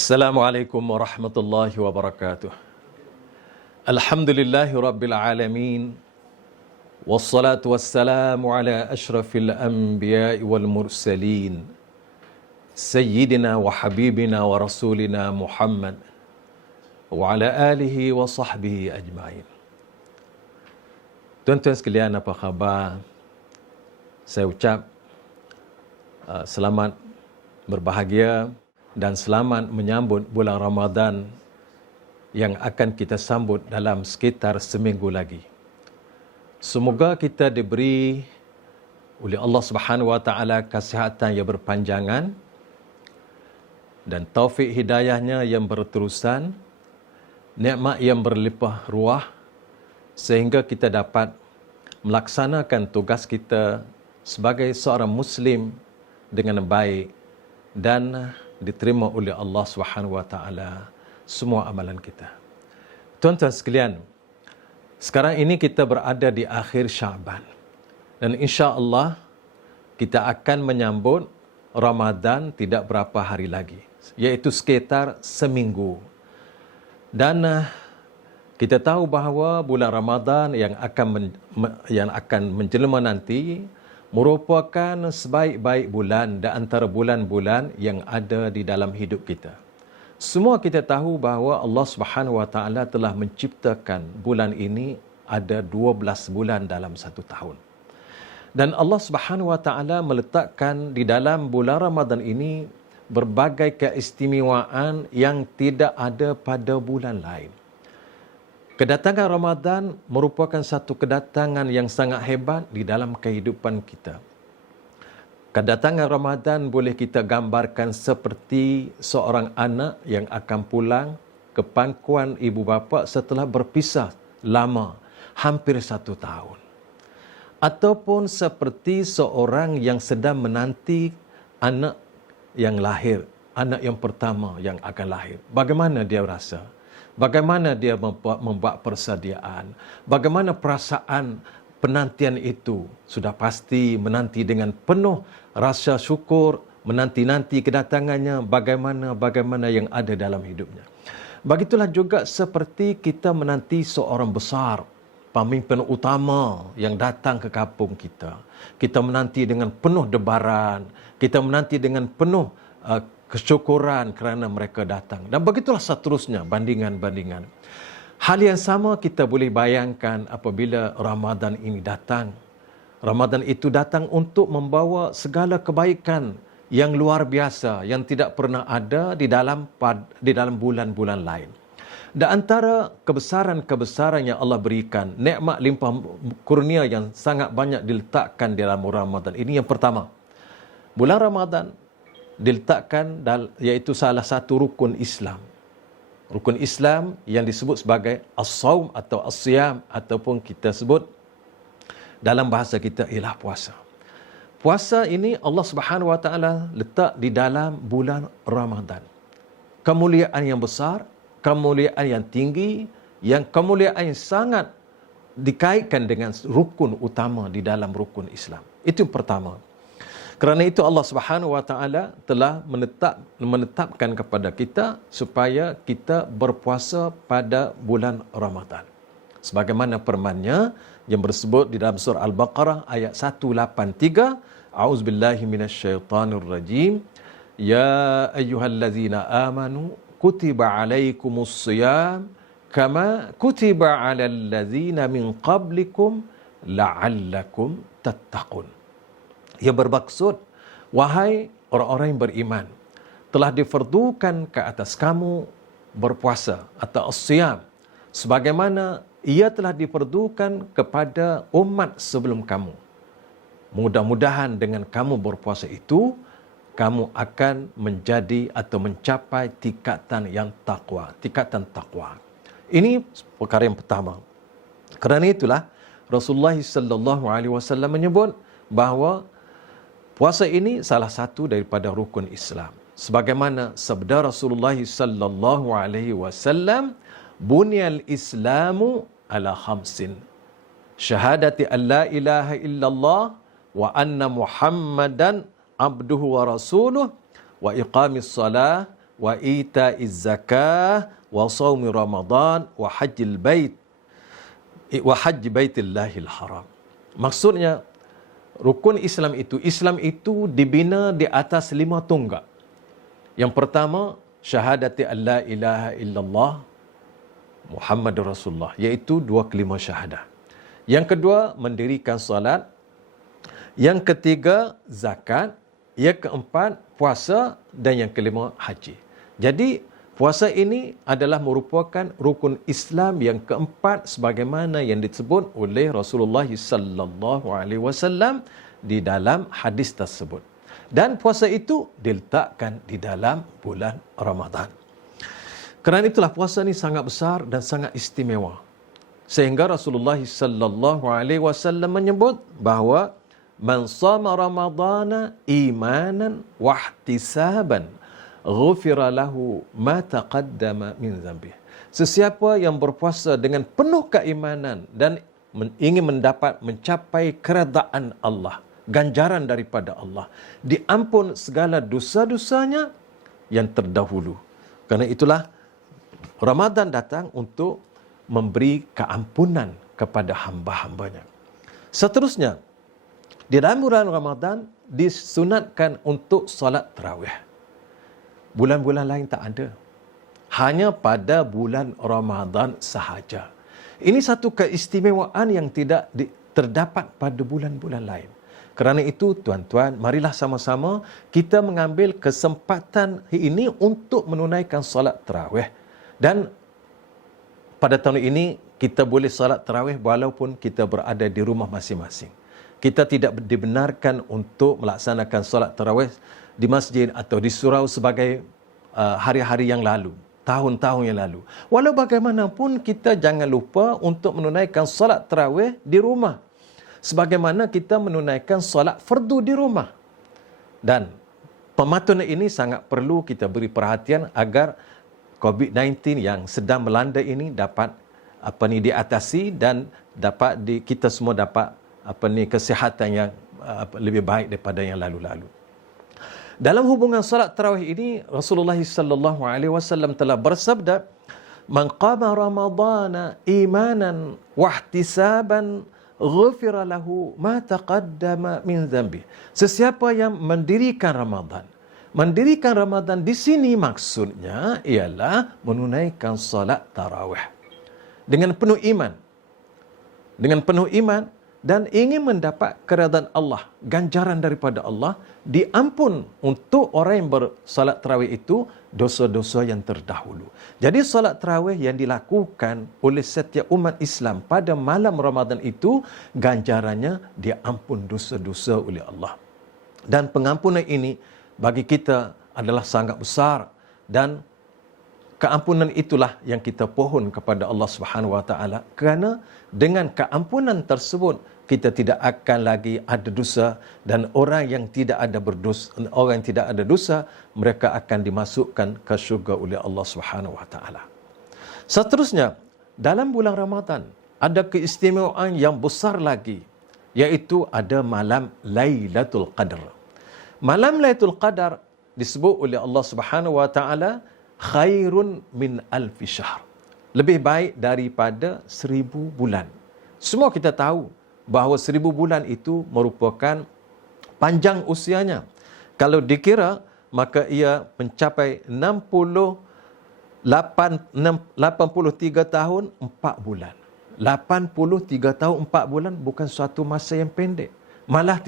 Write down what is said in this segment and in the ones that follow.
Assalamualaikum warahmatullahi wabarakatuh. Alhamdulillahi rabbil alamin. Wassalatu wassalamu ala ashrafil anbiya'i wal mursalin. Sayyidina wa habibina wa rasulina Muhammad wa ala alihi wa sahbihi ajma'in. Tuan-tuan sekalian, apa khabar? Saya ucap selamat berbahagia dan selamat menyambut bulan Ramadan yang akan kita sambut dalam sekitar seminggu lagi. Semoga kita diberi oleh Allah Subhanahu wa taala kesihatan yang berpanjangan dan taufik hidayahnya yang berterusan, nikmat yang berlimpah ruah, sehingga kita dapat melaksanakan tugas kita sebagai seorang Muslim dengan baik dan diterima oleh Allah Subhanahu wa taala semua amalan kita. Tuan-tuan sekalian, sekarang ini kita berada di akhir Syaban dan insya-Allah kita akan menyambut Ramadan tidak berapa hari lagi, iaitu sekitar seminggu. Dan kita tahu bahawa bulan Ramadan yang akan menjelma nanti merupakan sebaik-baik bulan di antara bulan-bulan yang ada di dalam hidup kita. Semua kita tahu bahawa Allah Subhanahu wa taala telah menciptakan bulan ini ada 12 bulan dalam satu tahun. Dan Allah Subhanahu wa taala meletakkan di dalam bulan Ramadan ini berbagai keistimewaan yang tidak ada pada bulan lain. Kedatangan Ramadan merupakan satu kedatangan yang sangat hebat di dalam kehidupan kita. Kedatangan Ramadan boleh kita gambarkan seperti seorang anak yang akan pulang ke pangkuan ibu bapa setelah berpisah lama, hampir 1 tahun. Ataupun seperti seorang yang sedang menanti anak yang lahir, anak yang pertama yang akan lahir. Bagaimana dia rasa? Bagaimana dia membuat persediaan? Bagaimana perasaan penantian itu? Sudah pasti menanti dengan penuh rasa syukur, menanti-nanti kedatangannya, bagaimana yang ada dalam hidupnya. Begitulah juga seperti kita menanti seorang besar, pemimpin utama yang datang ke kampung kita. Kita menanti dengan penuh debaran, kita menanti dengan penuh kesyukuran kerana mereka datang. Dan begitulah seterusnya bandingan-bandingan. Hal yang sama kita boleh bayangkan apabila Ramadan ini datang. Ramadan itu datang untuk membawa segala kebaikan yang luar biasa yang tidak pernah ada di dalam bulan-bulan lain. Dan antara kebesaran-kebesaran yang Allah berikan, nikmat limpah kurnia yang sangat banyak diletakkan di dalam Ramadan ini, yang pertama, bulan Ramadan diletakkan iaitu salah satu rukun Islam. Rukun Islam yang disebut sebagai as-saum atau as-siyam, ataupun kita sebut dalam bahasa kita ialah puasa. Puasa ini Allah Subhanahu wa taala letak di dalam bulan Ramadan. Kemuliaan yang besar, kemuliaan yang tinggi, yang kemuliaan yang sangat dikaitkan dengan rukun utama di dalam rukun Islam. Itu yang pertama. Kerana itu Allah Subhanahu wa taala telah menetapkan kepada kita supaya kita berpuasa pada bulan Ramadan. Sebagaimana firman-Nya yang bersebut di dalam surah Al-Baqarah ayat 183, A'udzubillahi minasyaitonir rajim. Ya ayyuhallazina amanu kutiba alaikumus shiyam kama kutiba alal ladzina min qablikum la'allakum tattaqun. Ia bermaksud, wahai orang-orang yang beriman, telah difardukan ke atas kamu berpuasa atau as-siyam, sebagaimana ia telah difardukan kepada umat sebelum kamu. Mudah-mudahan dengan kamu berpuasa itu, kamu akan menjadi atau mencapai tingkatan takwa. Ini perkara yang pertama. Kerana itulah Rasulullah sallallahu alaihi wasallam menyebut bahawa puasa ini salah satu daripada rukun Islam. Sebagaimana sabda Rasulullah sallallahu alaihi wasallam, "Bunyal Islamu ala khamsin. Syahadati an la ilaha illallah wa anna Muhammadan abduhu wa rasuluh wa iqamis salah wa ita'iz zakah wa shaumi Ramadan wa hajji baitillahil haram. Maksudnya rukun Islam itu dibina di atas 5 tonggak. Yang pertama, syahadati an la ilaha illallah Muhammadur Rasulullah, iaitu 2 kalimah syahadah. Yang kedua, mendirikan salat. Yang ketiga, zakat. Yang keempat, puasa. Dan yang kelima, haji. Jadi, puasa ini adalah merupakan rukun Islam yang keempat sebagaimana yang disebut oleh Rasulullah sallallahu alaihi wasallam di dalam hadis tersebut. Dan puasa itu diletakkan di dalam bulan Ramadan. Kerana itulah puasa ini sangat besar dan sangat istimewa. Sehingga Rasulullah sallallahu alaihi wasallam menyebut bahawa man shama Ramadana imanan wa ihtisaban ghufira lahu ma taqaddama min dhanbih. Sesiapa yang berpuasa dengan penuh keimanan dan ingin mencapai keredaan Allah, ganjaran daripada Allah, diampun segala dosa-dosanya yang terdahulu. Kerana itulah Ramadan datang untuk memberi keampunan kepada hamba-hambanya. Seterusnya, di dalam bulan Ramadan disunatkan untuk solat tarawih. Bulan-bulan lain tak ada. Hanya pada bulan Ramadan sahaja. Ini satu keistimewaan yang tidak terdapat pada bulan-bulan lain. Kerana itu, tuan-tuan, marilah sama-sama kita mengambil kesempatan ini untuk menunaikan solat tarawih. Dan pada tahun ini, kita boleh solat tarawih walaupun kita berada di rumah masing-masing. Kita tidak dibenarkan untuk melaksanakan solat tarawih di masjid atau di surau sebagai hari-hari yang lalu, tahun-tahun yang lalu. Walau bagaimanapun, kita jangan lupa untuk menunaikan solat tarawih di rumah, sebagaimana kita menunaikan solat fardu di rumah. Dan pematunan ini sangat perlu kita beri perhatian agar COVID-19 yang sedang melanda ini dapat diatasi dan kita semua dapat kesihatan yang lebih baik daripada yang lalu-lalu. Dalam hubungan solat tarawih ini, Rasulullah sallallahu alaihi wasallam telah bersabda, "Man qama Ramadana imanan wa ihtisaban ghufira lahu ma taqaddama min dhanbi." Sesiapa yang mendirikan Ramadan. Mendirikan Ramadan di sini maksudnya ialah menunaikan solat tarawih dengan penuh iman. Dengan penuh iman dan ingin mendapat keredaan Allah, ganjaran daripada Allah, diampun untuk orang yang bersolat tarawih itu dosa-dosa yang terdahulu. Jadi solat tarawih yang dilakukan oleh setiap umat Islam pada malam Ramadan itu, ganjarannya diampun dosa-dosa oleh Allah. Dan pengampunan ini bagi kita adalah sangat besar, dan keampunan itulah yang kita pohon kepada Allah Subhanahu Wa Taala. Kerana dengan keampunan tersebut kita tidak akan lagi ada dosa, dan orang yang tidak ada dosa, mereka akan dimasukkan ke syurga oleh Allah Subhanahu Wa Taala. Seterusnya, dalam bulan Ramadan ada keistimewaan yang besar lagi, iaitu ada malam Lailatul Qadar. Malam Lailatul Qadar disebut oleh Allah Subhanahu Wa Taala khairun min alfi syahr. Lebih baik daripada 1000 bulan. Semua kita tahu bahawa 1000 bulan itu merupakan panjang usianya. Kalau dikira, maka ia mencapai 83 tahun 4 bulan. 83 tahun 4 bulan bukan suatu masa yang pendek. Malah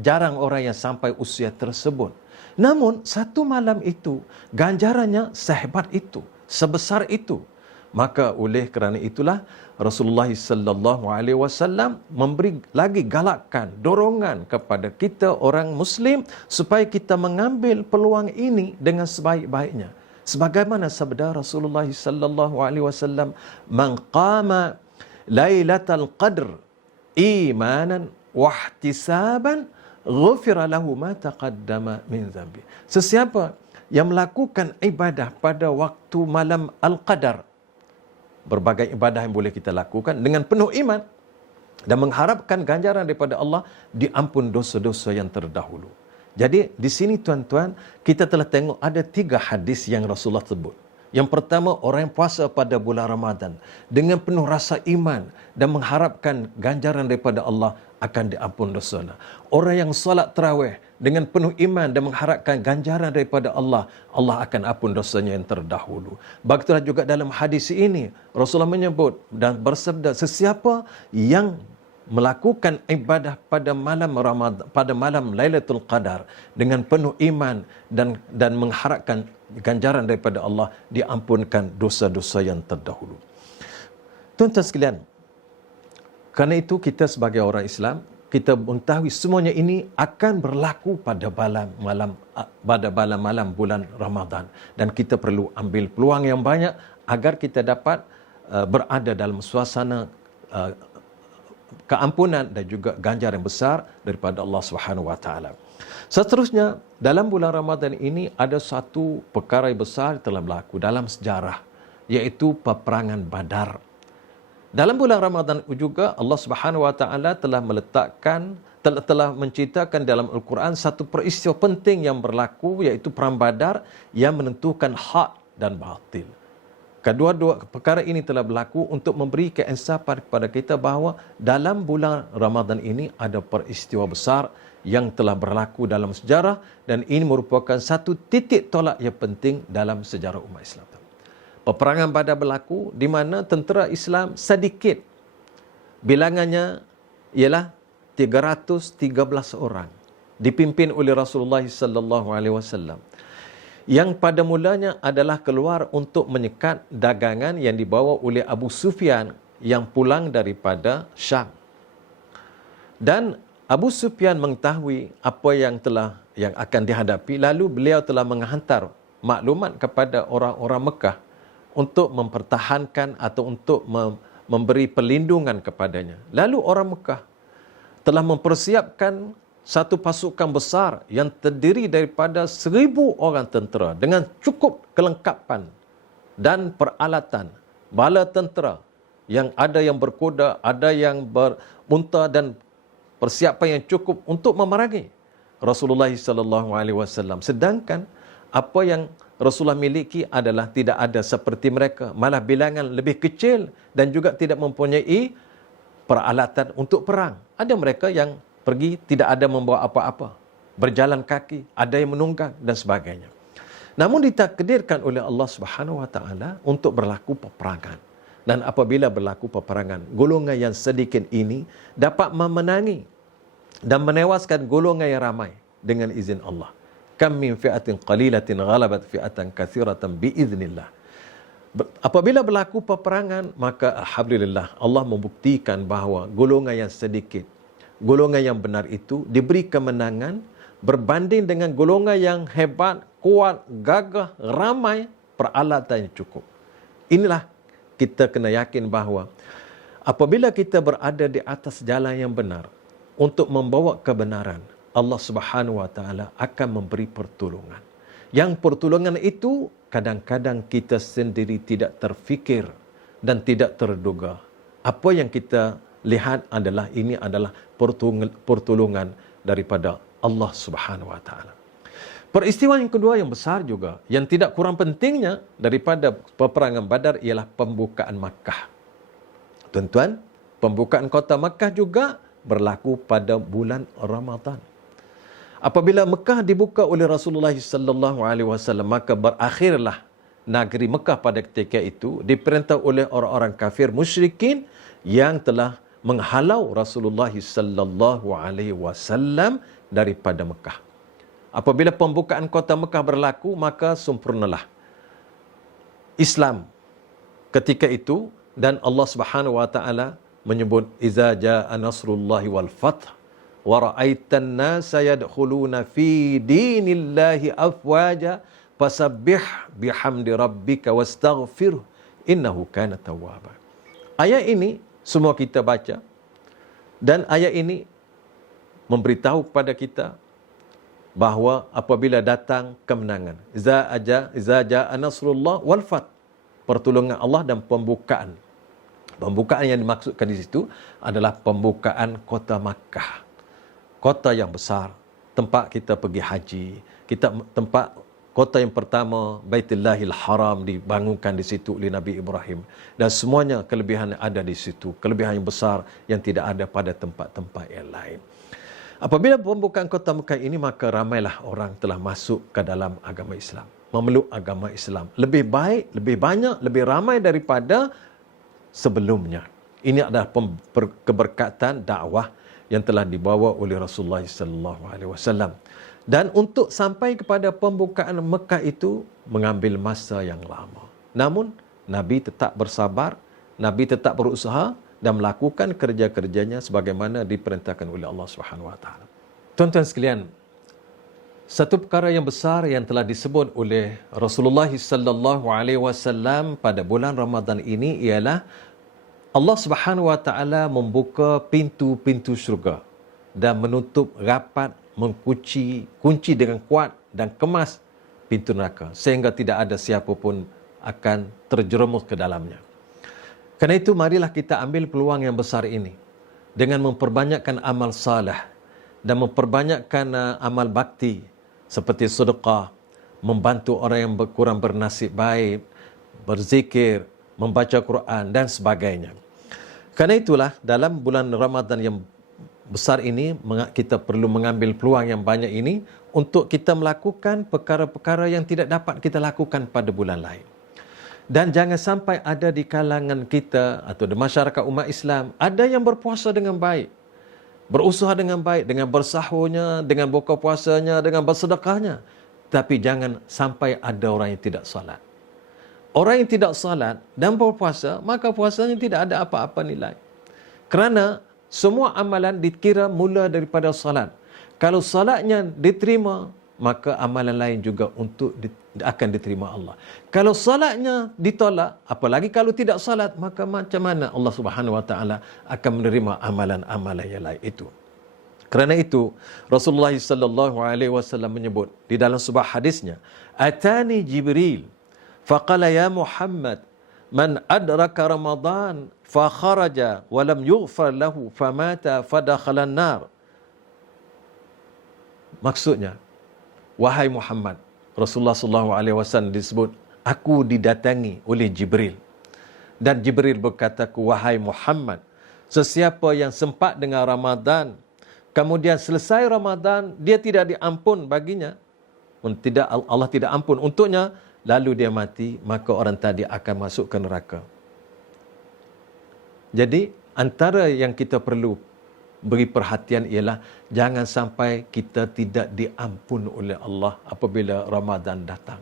jarang orang yang sampai usia tersebut. Namun, satu malam itu, ganjarannya sehebat itu, sebesar itu. Maka oleh kerana itulah, Rasulullah sallallahu alaihi wasallam memberi lagi galakan, dorongan kepada kita orang Muslim supaya kita mengambil peluang ini dengan sebaik-baiknya. Sebagaimana sabda Rasulullah sallallahu alaihi wasallam, "Man qama Lailatul Qadr imanan wahtisaban ghufira lahu ma taqaddama min dhanbi." Sesiapa yang melakukan ibadah pada waktu malam Al-Qadar, berbagai ibadah yang boleh kita lakukan dengan penuh iman dan mengharapkan ganjaran daripada Allah, diampun dosa-dosa yang terdahulu. Jadi di sini tuan-tuan, kita telah tengok ada 3 hadis yang Rasulullah sebut. Yang pertama, orang yang puasa pada bulan Ramadan dengan penuh rasa iman dan mengharapkan ganjaran daripada Allah akan diampun dosanya. Orang yang solat tarawih dengan penuh iman dan mengharapkan ganjaran daripada Allah, Allah akan ampun dosanya yang terdahulu. Begitulah juga dalam hadis ini, Rasulullah menyebut dan bersabda, sesiapa yang melakukan ibadah pada malam Ramadan, pada malam Lailatul Qadar dengan penuh iman dan mengharapkan ganjaran daripada Allah, diampunkan dosa-dosa yang terdahulu. Tuan-tuan sekalian, kerana itu kita sebagai orang Islam, kita mengetahui semuanya ini akan berlaku pada malam bulan Ramadan, dan kita perlu ambil peluang yang banyak agar kita dapat berada dalam suasana keampunan dan juga ganjaran besar daripada Allah Subhanahu wa taala. Seterusnya, dalam bulan Ramadan ini ada satu perkara yang besar telah berlaku dalam sejarah, iaitu peperangan Badar. Dalam bulan Ramadan juga Allah Subhanahu wa taala telah menceritakan dalam Al-Quran satu peristiwa penting yang berlaku, iaitu perang Badar yang menentukan hak dan batil. Kedua-dua perkara ini telah berlaku untuk memberi keinsafan kepada kita bahawa dalam bulan Ramadan ini ada peristiwa besar yang telah berlaku dalam sejarah, dan ini merupakan satu titik tolak yang penting dalam sejarah umat Islam. Peperangan Badar berlaku di mana tentera Islam sedikit. Bilangannya ialah 313 orang, dipimpin oleh Rasulullah sallallahu alaihi wasallam. Yang pada mulanya adalah keluar untuk menyekat dagangan yang dibawa oleh Abu Sufyan yang pulang daripada Syam. Dan Abu Sufyan mengetahui apa yang akan dihadapi, lalu beliau telah menghantar maklumat kepada orang-orang Mekah untuk mempertahankan atau untuk memberi perlindungan kepadanya. Lalu orang Mekah telah mempersiapkan satu pasukan besar yang terdiri daripada 1,000 orang tentera dengan cukup kelengkapan dan peralatan bala tentera, yang ada yang berkuda, ada yang berunta, dan persiapan yang cukup untuk memerangi Rasulullah sallallahu alaihi wasallam. Sedangkan apa yang Rasulullah miliki adalah tidak ada seperti mereka, malah bilangan lebih kecil dan juga tidak mempunyai peralatan untuk perang. Ada mereka yang pergi tidak ada membawa apa-apa, berjalan kaki, ada yang menunggang dan sebagainya. Namun ditakdirkan oleh Allah Subhanahu wa taala untuk berlaku peperangan. Dan apabila berlaku peperangan, golongan yang sedikit ini dapat memenangi dan menewaskan golongan yang ramai dengan izin Allah. Kam min fi'atin qalilatin ghalabat fi'atan katsiratan biiznillah. Apabila berlaku peperangan, maka alhamdulillah Allah membuktikan bahawa golongan yang sedikit, golongan yang benar itu diberi kemenangan berbanding dengan golongan yang hebat, kuat, gagah, ramai, peralatan yang cukup. Inilah kita kena yakin bahawa apabila kita berada di atas jalan yang benar untuk membawa kebenaran, Allah Subhanahu wa taala akan memberi pertolongan. Yang pertolongan itu kadang-kadang kita sendiri tidak terfikir dan tidak terduga. Apa yang kita lihat adalah ini adalah pertolongan daripada Allah Subhanahu wa taala. Peristiwa yang kedua yang besar juga, yang tidak kurang pentingnya daripada peperangan Badar, ialah pembukaan Makkah. Tuan-tuan, pembukaan kota Makkah juga berlaku pada bulan Ramadan. Apabila Mekah dibuka oleh Rasulullah sallallahu alaihi wasallam, maka berakhirlah negeri Mekah pada ketika itu diperintah oleh orang-orang kafir musyrikin yang telah menghalau Rasulullah sallallahu alaihi wasallam daripada Mekah. Apabila pembukaan kota Mekah berlaku, maka sempurnalah Islam ketika itu, dan Allah Subhanahu wa taala menyebut iza jaa nasrullahi wal fath wa ra'aitan nasa yadkhuluna fi dinillahi afwaja fasabbih bihamdi rabbika wastaghfirhu innahu kana tawwaba. Ayat ini semua kita baca, dan ayat ini memberitahu kepada kita bahawa apabila datang kemenangan, iza jaa nasrullah wal fath, pertolongan Allah dan pembukaan. Pembukaan yang dimaksudkan di situ adalah pembukaan kota Makkah. Kota yang besar, tempat kita pergi haji, tempat kota yang pertama Baitullahil Haram dibangunkan di situ oleh Nabi Ibrahim, dan semuanya kelebihan yang ada di situ, kelebihan yang besar yang tidak ada pada tempat-tempat yang lain. Apabila pembukaan kota Mekah ini, maka ramailah orang telah masuk ke dalam agama Islam, memeluk agama Islam. Lebih baik, lebih banyak, lebih ramai daripada sebelumnya. Ini adalah keberkatan dakwah yang telah dibawa oleh Rasulullah sallallahu alaihi wasallam. Dan untuk sampai kepada pembukaan Mekah itu mengambil masa yang lama. Namun Nabi tetap bersabar, Nabi tetap berusaha dan melakukan kerja-kerjanya sebagaimana diperintahkan oleh Allah Subhanahu wa taala. Tuan-tuan sekalian, satu perkara yang besar yang telah disebut oleh Rasulullah sallallahu alaihi wasallam pada bulan Ramadan ini ialah Allah Subhanahu wa taala membuka pintu-pintu syurga dan menutup rapat, kunci dengan kuat dan kemas pintu neraka sehingga tidak ada siapa pun akan terjerumus ke dalamnya. Karena itu marilah kita ambil peluang yang besar ini dengan memperbanyakkan amal saleh dan memperbanyakkan amal bakti seperti sedekah, membantu orang yang kurang bernasib baik, berzikir, membaca Quran dan sebagainya. Karena itulah dalam bulan Ramadan yang besar ini kita perlu mengambil peluang yang banyak ini untuk kita melakukan perkara-perkara yang tidak dapat kita lakukan pada bulan lain. Dan jangan sampai ada di kalangan kita atau di masyarakat umat Islam ada yang berpuasa dengan baik, berusaha dengan baik, dengan bersahurnya, dengan buka puasanya, dengan bersedekahnya, tapi jangan sampai ada orang yang tidak salat. Orang yang tidak salat dan berpuasa, maka puasanya tidak ada apa-apa nilai. Kerana semua amalan dikira mula daripada salat. Kalau salatnya diterima, maka amalan lain juga akan diterima Allah. Kalau salatnya ditolak, apalagi kalau tidak salat, maka macam mana Allah Subhanahu wa taala akan menerima amalan-amalan yang lain itu. Kerana itu Rasulullah sallallahu alaihi wasallam menyebut di dalam sebuah hadisnya, "Atani Jibril faqala ya Muhammad, man adraka Ramadan fa kharaja wa lam yughfar lahu famata fadakhala an-nar." Maksudnya, wahai Muhammad, Rasulullah sallallahu alaihi wasallam disebut, aku didatangi oleh Jibril. Dan Jibril berkata, wahai Muhammad, sesiapa yang sempat dengan Ramadan, kemudian selesai Ramadan, dia tidak diampun baginya, Allah tidak ampun untuknya, lalu dia mati, maka orang tadi akan masuk ke neraka. Jadi, antara yang kita perlu beri perhatian ialah jangan sampai kita tidak diampun oleh Allah apabila Ramadan datang.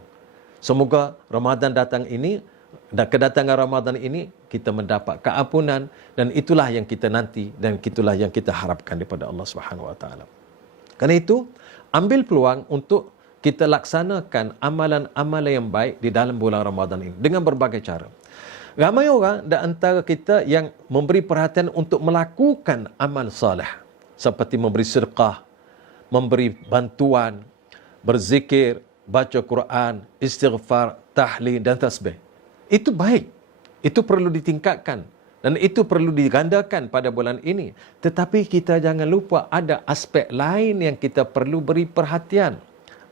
Semoga Ramadan datang ini, dan kedatangan Ramadan ini, kita mendapat keampunan, dan itulah yang kita nanti, dan itulah yang kita harapkan daripada Allah Subhanahu wa taala. Kerana itu, ambil peluang untuk kita laksanakan amalan-amalan yang baik di dalam bulan Ramadan ini dengan berbagai cara. Ramai orang di antara kita yang memberi perhatian untuk melakukan amal saleh seperti memberi sedekah, memberi bantuan, berzikir, baca Quran, istighfar, tahlil dan tasbih. Itu baik. Itu perlu ditingkatkan dan itu perlu digandakan pada bulan ini. Tetapi kita jangan lupa ada aspek lain yang kita perlu beri perhatian.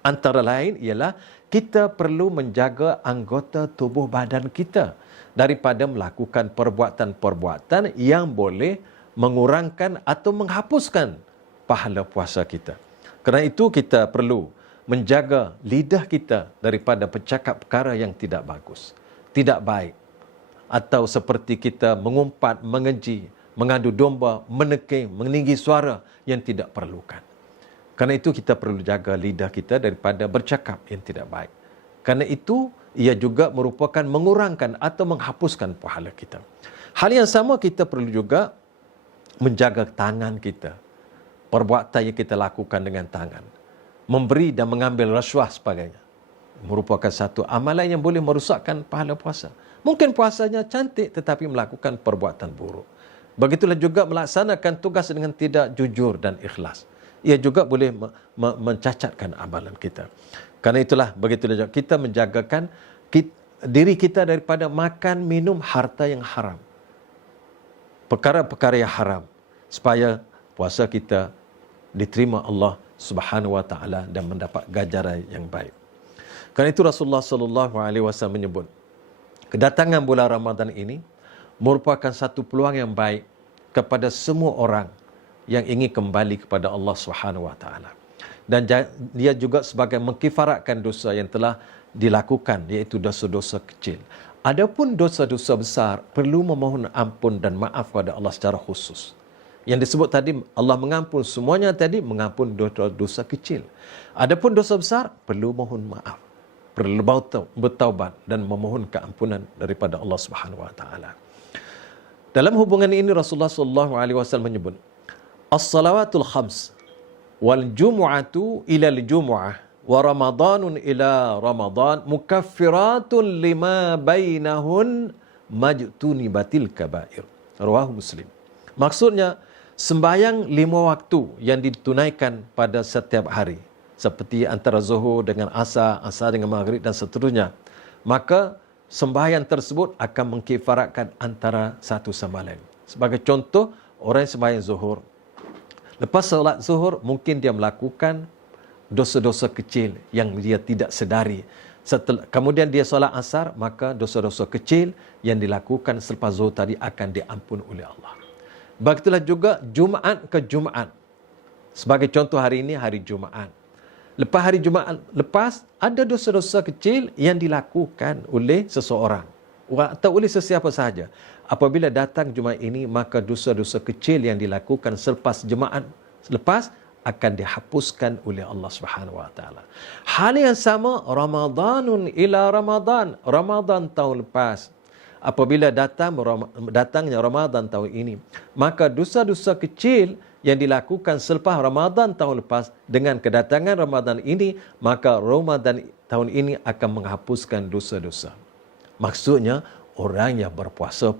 Antara lain ialah kita perlu menjaga anggota tubuh badan kita daripada melakukan perbuatan-perbuatan yang boleh mengurangkan atau menghapuskan pahala puasa kita. Kerana itu kita perlu menjaga lidah kita daripada bercakap perkara yang tidak bagus, tidak baik. Atau seperti kita mengumpat, mengeji, mengadu domba, menekeng, meninggi suara yang tidak perlukan. Kerana itu kita perlu jaga lidah kita daripada bercakap yang tidak baik. Kerana itu ia juga merupakan mengurangkan atau menghapuskan pahala kita. Hal yang sama kita perlu juga menjaga tangan kita. Perbuatan yang kita lakukan dengan tangan. Memberi dan mengambil rasuah sebagainya. Merupakan satu amalan yang boleh merosakkan pahala puasa. Mungkin puasanya cantik tetapi melakukan perbuatan buruk. Begitulah juga melaksanakan tugas dengan tidak jujur dan ikhlas. Ia juga boleh mencacatkan amalan kita. Karena itulah begitulah juga kita menjagakan diri kita daripada makan, minum harta yang haram. Perkara-perkara yang haram. Supaya puasa kita diterima Allah Subhanahu wa taala dan mendapat ganjaran yang baik. Kerana itu Rasulullah sallallahu alaihi wasallam menyebut, kedatangan bulan Ramadan ini merupakan satu peluang yang baik kepada semua orang yang ingin kembali kepada Allah Subhanahu wa taala. Dan dia juga sebagai mengkifaratkan dosa yang telah dilakukan, iaitu dosa-dosa kecil. Adapun dosa-dosa besar perlu memohon ampun dan maaf kepada Allah secara khusus. Yang disebut tadi, Allah mengampun semuanya tadi, mengampun dosa-dosa kecil. Adapun dosa besar, perlu mohon maaf. Perlu bertaubat dan memohon keampunan daripada Allah Subhanahu wa taala. Dalam hubungan ini Rasulullah sallallahu alaihi wasallam menyebut, as-salawatul khams wal jumu'atu ila al-jumu'ah wa ramadanun ila ramadan mukaffiratun lima bainahun majtunibatil kabair. Rawahu Muslim. Maksudnya, sembahyang 5 waktu yang ditunaikan pada setiap hari, seperti antara zuhur dengan asar, asar dengan maghrib dan seterusnya, maka sembahyang tersebut akan mengkifaratkan antara satu sama lain. Sebagai contoh, orang yang sembahyang zuhur, lepas solat zuhur mungkin dia melakukan dosa-dosa kecil yang dia tidak sedari. Kemudian dia solat asar, maka dosa-dosa kecil yang dilakukan selepas zuhur tadi akan diampun oleh Allah. Begitulah juga Jumaat ke Jumaat. Sebagai contoh hari ini, hari Jumaat. Lepas hari Jumaat lepas, ada dosa-dosa kecil yang dilakukan oleh seseorang atau oleh sesiapa sahaja. Apabila datang Jumaat ini, maka dosa-dosa kecil yang dilakukan selepas Jumaat lepas akan dihapuskan oleh Allah Subhanahu wa taala. Hal yang sama Ramadanun ila Ramadan, Ramadan tahun lepas. Apabila datangnya Ramadan tahun ini, maka dosa-dosa kecil yang dilakukan selepas Ramadan tahun lepas dengan kedatangan Ramadan ini, maka Ramadan tahun ini akan menghapuskan dosa-dosa. Maksudnya, orang yang berpuasa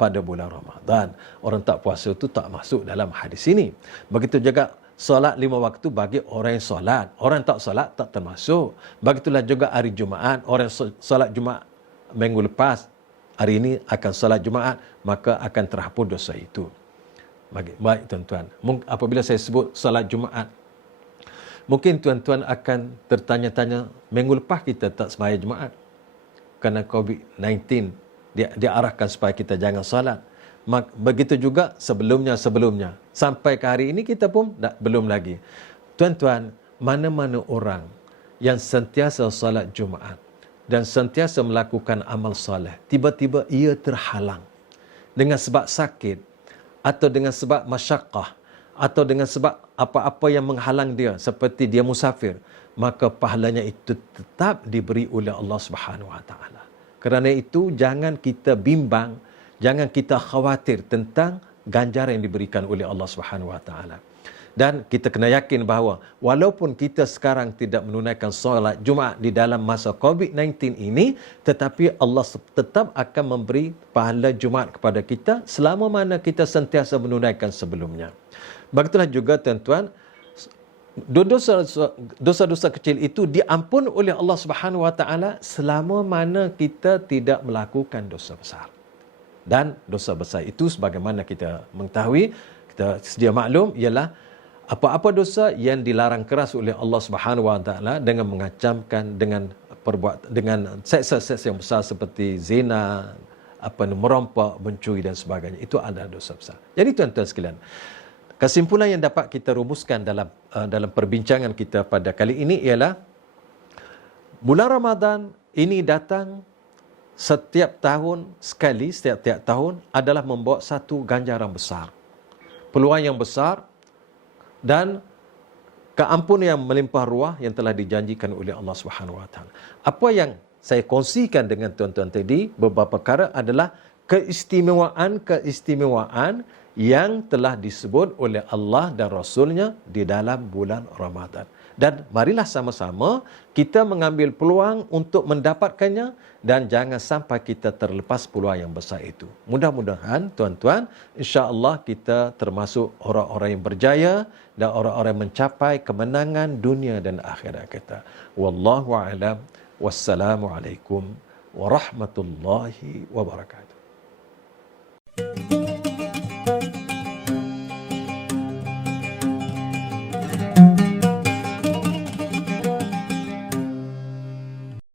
pada bulan Ramadan, orang tak puasa itu tak masuk dalam hadis ini. Begitu juga solat 5 waktu bagi orang yang solat. Orang tak solat tak termasuk. Begitulah juga hari Jumaat, orang solat Jumaat minggu lepas, hari ini akan solat Jumaat, maka akan terhapus dosa itu. Baik tuan-tuan, apabila saya sebut solat Jumaat, mungkin tuan-tuan akan tertanya-tanya, minggu lepas kita tak sembahyang Jumaat kerana COVID-19 diarahkan supaya kita jangan solat. Begitu juga sebelumnya sampai ke hari ini kita pun belum lagi. Tuan-tuan, mana-mana orang yang sentiasa solat Jumaat dan sentiasa melakukan amal soleh, tiba-tiba ia terhalang dengan sebab sakit atau dengan sebab masyaqqah atau dengan sebab apa-apa yang menghalang dia, seperti dia musafir, maka pahalanya itu tetap diberi oleh Allah Subhanahu wa taala. Kerana itu jangan kita bimbang, jangan kita khawatir tentang ganjaran yang diberikan oleh Allah Subhanahu wa taala. Dan kita kena yakin bahawa walaupun kita sekarang tidak menunaikan solat Jumaat di dalam masa COVID-19 ini, tetapi Allah tetap akan memberi pahala Jumaat kepada kita selama mana kita sentiasa menunaikan sebelumnya. Begitulah juga tuan-tuan, dosa-dosa kecil itu diampun oleh Allah Subhanahu wa taala selama mana kita tidak melakukan dosa besar. Dan dosa besar itu sebagaimana kita mengetahui, kita sedia maklum, ialah apa-apa dosa yang dilarang keras oleh Allah Subhanahu wa taala dengan mengacamkan dengan seksa-seksa yang besar seperti zina, merompak, mencuri dan sebagainya. Itu adalah dosa besar. Jadi tuan-tuan sekalian, kesimpulan yang dapat kita rumuskan dalam perbincangan kita pada kali ini ialah bulan Ramadan ini datang setiap tahun sekali, setiap tahun adalah membawa satu ganjaran besar, peluang yang besar dan keampunan yang melimpah ruah yang telah dijanjikan oleh Allah Subhanahu wa taala. Apa yang saya kongsikan dengan tuan-tuan tadi, beberapa perkara adalah keistimewaan yang telah disebut oleh Allah dan Rasulnya di dalam bulan Ramadan. Dan marilah sama-sama kita mengambil peluang untuk mendapatkannya dan jangan sampai kita terlepas peluang yang besar itu. Mudah-mudahan tuan-tuan, insya-Allah kita termasuk orang-orang yang berjaya dan orang-orang yang mencapai kemenangan dunia dan akhirat kita. Wallahu a'lam. Wassalamualaikum warahmatullahi wabarakatuh.